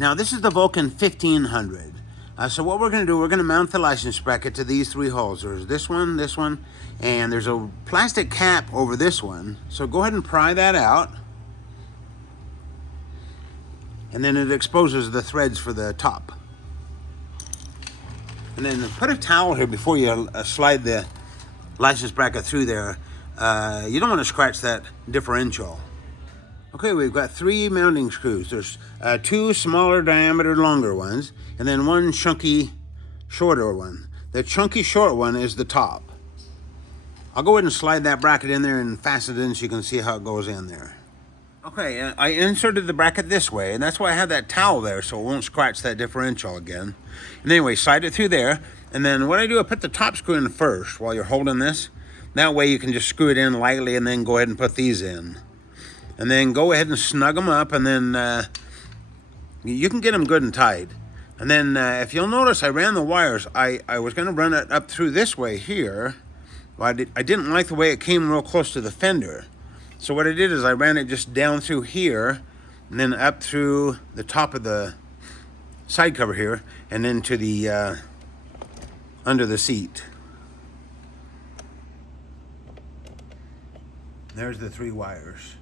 Now this is the Vulcan 1500. So what we're going to do, we're going to mount the license bracket to these three holes. There's this one, and there's a plastic cap over this one. So go ahead and pry that out. And then it exposes the threads for the top. And then put a towel here before you slide the license bracket through there. You don't want to scratch that differential. Okay, we've got 3 mounting screws. There's 2 smaller diameter longer ones, and then 1 chunky shorter one. The chunky short one is the top. I'll go ahead and slide that bracket in there and fasten it in so you can see how it goes in there. Okay, I inserted the bracket this way, and that's why I have that towel there so it won't scratch that differential again. And anyway, slide it through there, and then what I do, I put the top screw in first while you're holding this. That way you can just screw it in lightly and then go ahead and put these in. And then go ahead and snug them up, and then you can get them good and tight. And then if you'll notice, I ran the wires. I was going to run it up through this way here. Well, I didn't like the way it came real close to the fender. So what I did is I ran it just down through here, and then up through the top of the side cover here, and then to the under the seat. There's the 3 wires.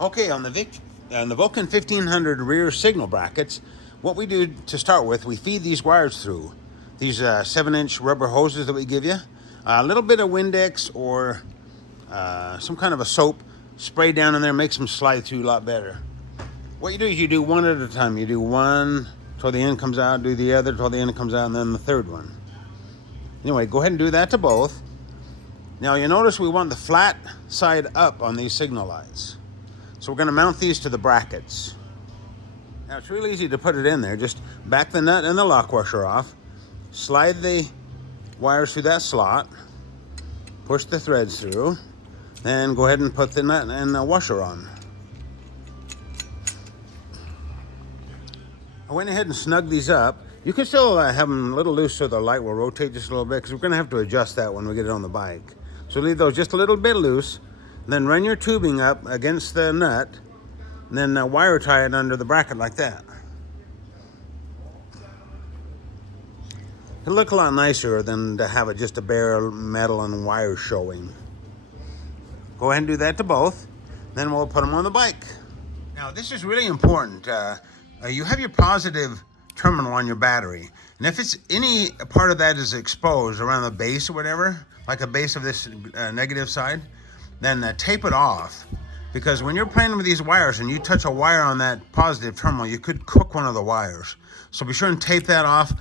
Okay, on the Vulcan 1500 rear signal brackets, what we do to start with, we feed these wires through. These 7-inch rubber hoses that we give you. A little bit of Windex or some kind of a soap, spray down in there, makes them slide through a lot better. What you do is you do one at a time. You do one till the end comes out, do the other till the end comes out, and then the third one. Anyway, go ahead and do that to both. Now you notice we want the flat side up on these signal lights. So we're going to mount these to the brackets. Now it's real easy to put it in there. Just back the nut and the lock washer off. Slide the wires through that slot. Push the threads through. Then go ahead and put the nut and the washer on. I went ahead and snugged these up. You can still have them a little loose so the light will rotate just a little bit, because we're going to have to adjust that when we get it on the bike. So leave those just a little bit loose. Then run your tubing up against the nut, and then wire tie it under the bracket like that. It'll look a lot nicer than to have it just a bare metal and wire showing. Go ahead and do that to both. Then we'll put them on the bike. Now this is really important. You have your positive terminal on your battery, and if it's any part of that is exposed around the base or whatever, like a base of this negative side, then tape it off, because when you're playing with these wires and you touch a wire on that positive terminal, you could cook one of the wires. So be sure and tape that off.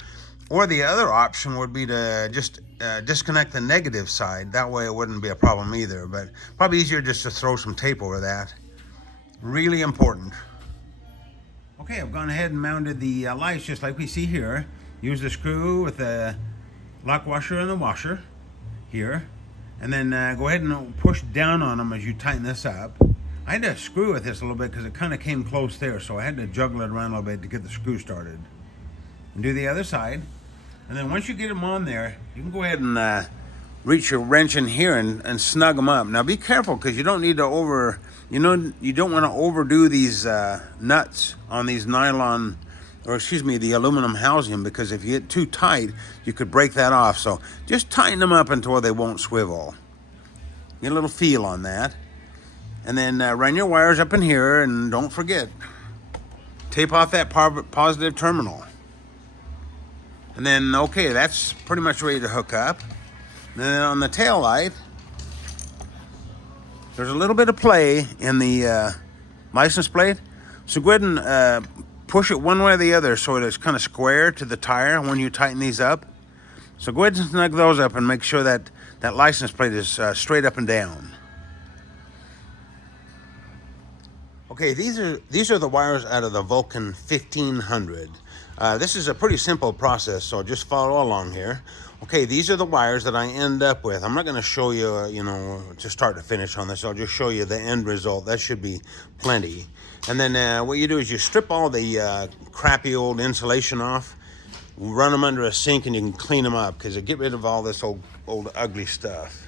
Or the other option would be to just disconnect the negative side. That way it wouldn't be a problem either, but probably easier just to throw some tape over that. Really important. Okay, I've gone ahead and mounted the lights just like we see here. Use the screw with the lock washer and the washer here. And then go ahead and push down on them as you tighten this up. I had to screw with this a little bit because it kind of came close there, so I had to juggle it around a little bit to get the screw started. And do the other side. And then once you get them on there, you can go ahead and reach your wrench in here and snug them up. Now be careful, because you don't need to you don't want to overdo these nuts on these nylon, or excuse me, the aluminum housing, because if you get too tight, you could break that off. So just tighten them up until they won't swivel. Get a little feel on that. And then run your wires up in here, and don't forget, tape off that positive terminal. And then, okay, that's pretty much ready to hook up. And then on the tail light, there's a little bit of play in the license plate. So go ahead and push it one way or the other so it's kind of square to the tire when you tighten these up. So go ahead and snug those up and make sure that that license plate is straight up and down. Okay, these are the wires out of the Vulcan 1500. This is a pretty simple process, so just follow along here. Okay, these are the wires that I end up with. I'm not going to show you, to start to finish on this. I'll just show you the end result. That should be plenty. And then what you do is you strip all the crappy old insulation off, run them under a sink, and you can clean them up, because it get rid of all this old ugly stuff.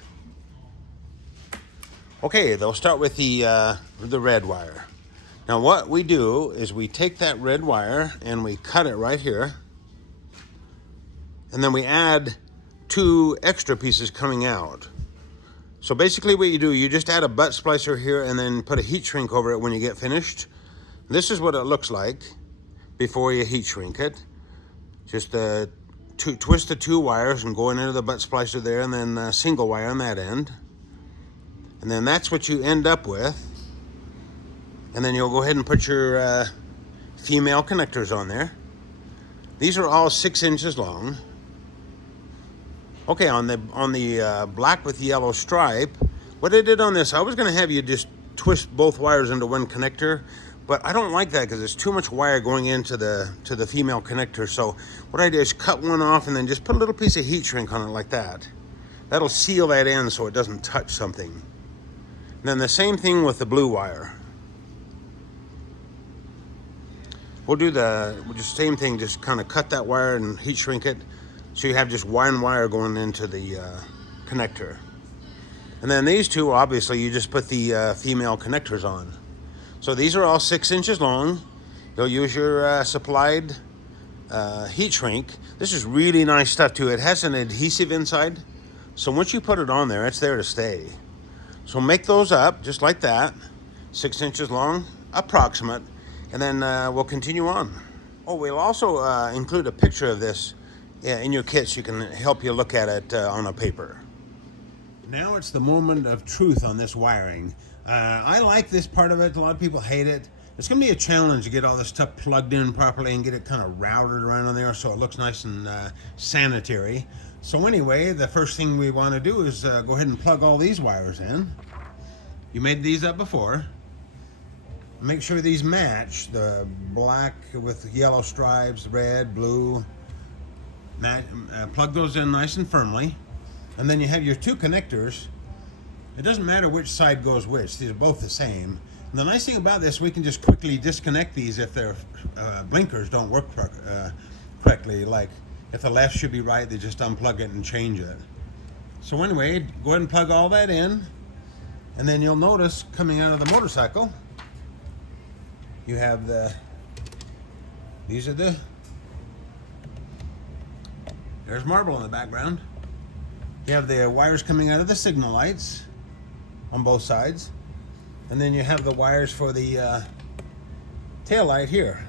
Okay, they'll start with the red wire. Now what we do is we take that red wire and we cut it right here. And then we add 2 extra pieces coming out. So basically what you do, you just add a butt splicer here and then put a heat shrink over it when you get finished. This is what it looks like before you heat shrink it. Just twist the 2 wires and go into the butt splicer there, and then a single wire on that end. And then that's what you end up with. And then you'll go ahead and put your female connectors on there. These are all 6 inches long. Okay, on the black with yellow stripe, what I did on this, I was going to have you just twist both wires into one connector, but I don't like that because there's too much wire going into the female connector. So what I did is cut one off and then just put a little piece of heat shrink on it like that. That'll seal that end so it doesn't touch something. And then the same thing with the blue wire. We'll do the same thing, just kind of cut that wire and heat shrink it. So you have just one wire going into the connector. And then these 2, obviously, you just put the female connectors on. So these are all 6 inches long. You'll use your supplied heat shrink. This is really nice stuff too. It has an adhesive inside. So once you put it on there, it's there to stay. So make those up just like that. 6 inches long, approximate. And then we'll continue on. Oh, we'll also include a picture of this in your kit so you can help you look at it on a paper. Now it's the moment of truth on this wiring. I like this part of it. A lot of people hate it. It's going to be a challenge to get all this stuff plugged in properly and get it kind of routed around on there so it looks nice and sanitary. So anyway, the first thing we want to do is go ahead and plug all these wires in. You made these up before. Make sure these match, the black with yellow stripes, red, blue. Plug those in nice and firmly. And then you have your 2 connectors. It doesn't matter which side goes which. These are both the same. And the nice thing about this, we can just quickly disconnect these if their blinkers don't work correctly. Like if the left should be right, they just unplug it and change it. So anyway, go ahead and plug all that in. And then you'll notice coming out of the motorcycle, you have there's marble in the background. You have the wires coming out of the signal lights on both sides. And then you have the wires for the tail light here.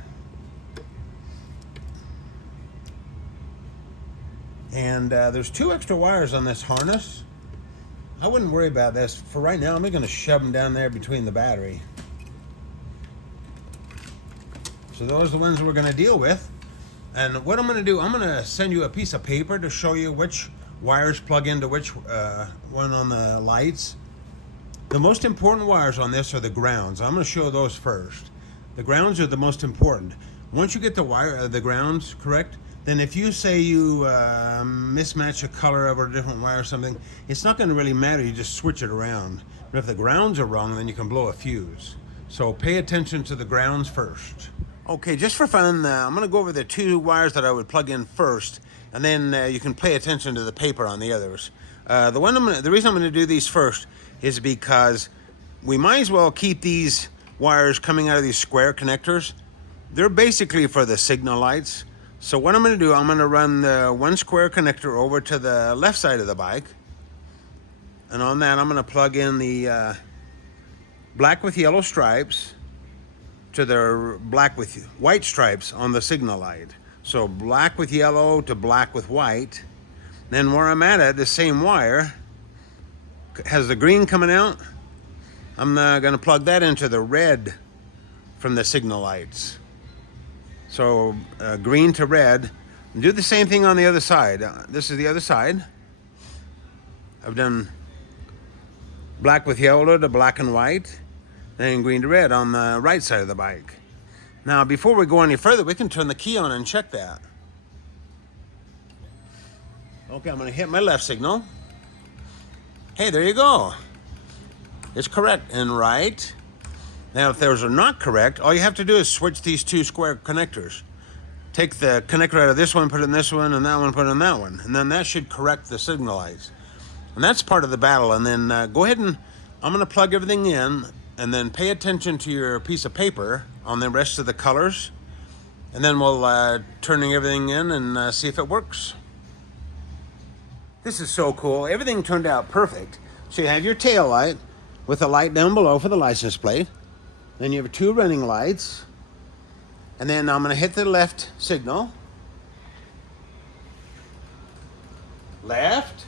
And there's 2 extra wires on this harness. I wouldn't worry about this. For right now, I'm going to shove them down there between the battery. So those are the ones we're going to deal with. And what I'm going to do, I'm going to send you a piece of paper to show you which wires plug into which one on the lights. The most important wires on this are the grounds. I'm going to show those first. The grounds are the most important. Once you get the grounds correct, then if you say you mismatch a color of a different wire or something, it's not going to really matter. You just switch it around. But if the grounds are wrong, then you can blow a fuse. So pay attention to the grounds first. Okay, just for fun, I'm going to go over the 2 wires that I would plug in first, and then you can pay attention to the paper on the others. The reason I'm going to do these first is because we might as well keep these wires coming out of these square connectors. They're basically for the signal lights. So what I'm going to do, I'm going to run the 1 square connector over to the left side of the bike, and on that I'm going to plug in the black with yellow stripes to the black with white stripes on the signal light. So black with yellow to black with white. Then where I'm at the same wire has the green coming out. I'm going to plug that into the red from the signal lights. So green to red. And do the same thing on the other side. This is the other side. I've done black with yellow to black and white. Then green to red on the right side of the bike. Now, before we go any further, we can turn the key on and check that. Okay, I'm going to hit my left signal. Hey, there you go. It's correct and right. Now, if those are not correct, all you have to do is switch these 2 square connectors. Take the connector out of this one, put it in this one, and that one, put it in that one. And then that should correct the signal lights. And that's part of the battle. And then go ahead and I'm going to plug everything in and then pay attention to your piece of paper on the rest of the colors. And then we'll turning everything in and see if it works. This is so cool. Everything turned out perfect. So you have your tail light with a light down below for the license plate. Then you have 2 running lights. And then I'm going to hit the left signal. Left.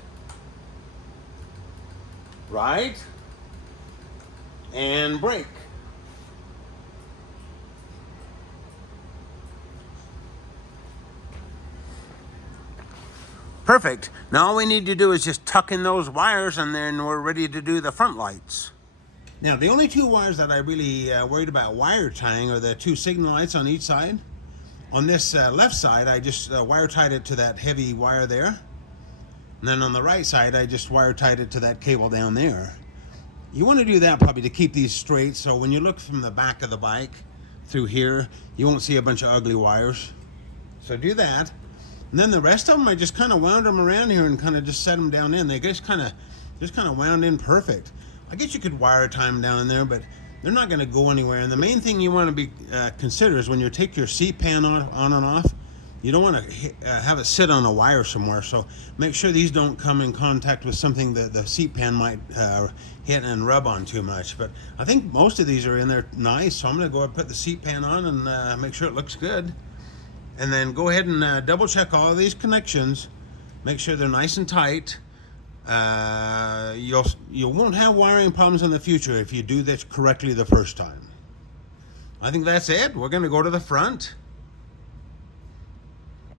Right. And brake. Perfect. Now all we need to do is just tuck in those wires and then we're ready to do the front lights. Now the only 2 wires that I really worried about wire tying are the 2 signal lights on each side. On this left side I just wire tied it to that heavy wire there. And then on the right side I just wire tied it to that cable down there. You want to do that probably to keep these straight, so when you look from the back of the bike through here you won't see a bunch of ugly wires. So do that. And then the rest of them, I just kind of wound them around here and kind of just set them down in. They just kind of wound in perfect. I guess you could wire tie them down in there, but they're not going to go anywhere. And the main thing you want to be consider is when you take your seat pan on and off, you don't want to have it sit on a wire somewhere. So make sure these don't come in contact with something that the seat pan might hit and rub on too much. But I think most of these are in there nice, so I'm going to go and put the seat pan on and make sure it looks good. And then go ahead and double check all of these connections. Make sure they're nice and tight. You won't have wiring problems in the future if you do this correctly the first time. I think that's it. We're going to go to the front